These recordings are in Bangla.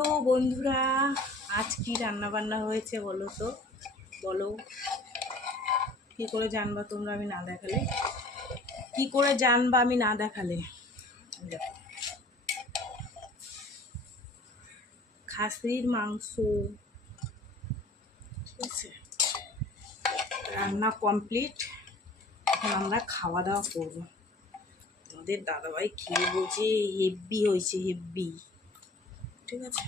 তো বন্ধুরা, আজ কি রান্না বান্না হয়েছে বলো তো? বলো, কি করে জানবা তোমরা আমি না দেখালে? কি করে জানবা আমি না দেখালে? দেখো, খাসির মাংস, ঠিক আছে, রান্না কমপ্লিট। এখন আমরা খাওয়া দাওয়া করবো। তোমাদের দাদাভাই খেয়ে বলছে হেব্বি হয়েছে, হেব্বি, ঠিক আছে,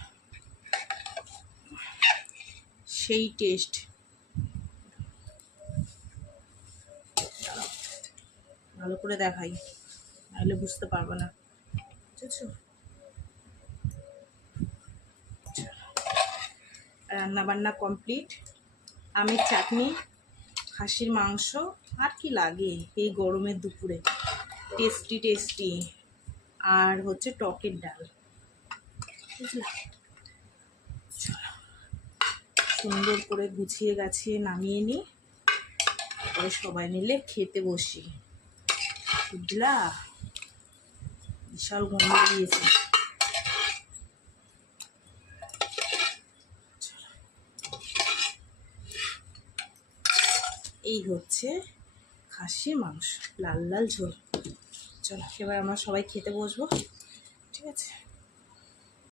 সেই টেস্ট। ভালো করে দেখাই, নাহলে বুঝতে পারবে না, বুঝেছো? রান্না বান্না কমপ্লিট। আমের চাটনি, খাসির মাংস, আর কি লাগে এই গরমের দুপুরে? Tasty tasty. আর হচ্ছে টকের ডাল, বুঝলে? চলো, সুন্দর করে গুছিয়ে গাছিয়ে নামিয়ে নিই, তারপরে সবাই মিলে খেতে বসি, বুঝলা? বিশাল গন্ধ দিয়েছে। এই হচ্ছে খাসির মাংস, লাল লাল ঝোল। চলো এবার আমরা সবাই খেতে বসবো, ঠিক আছে?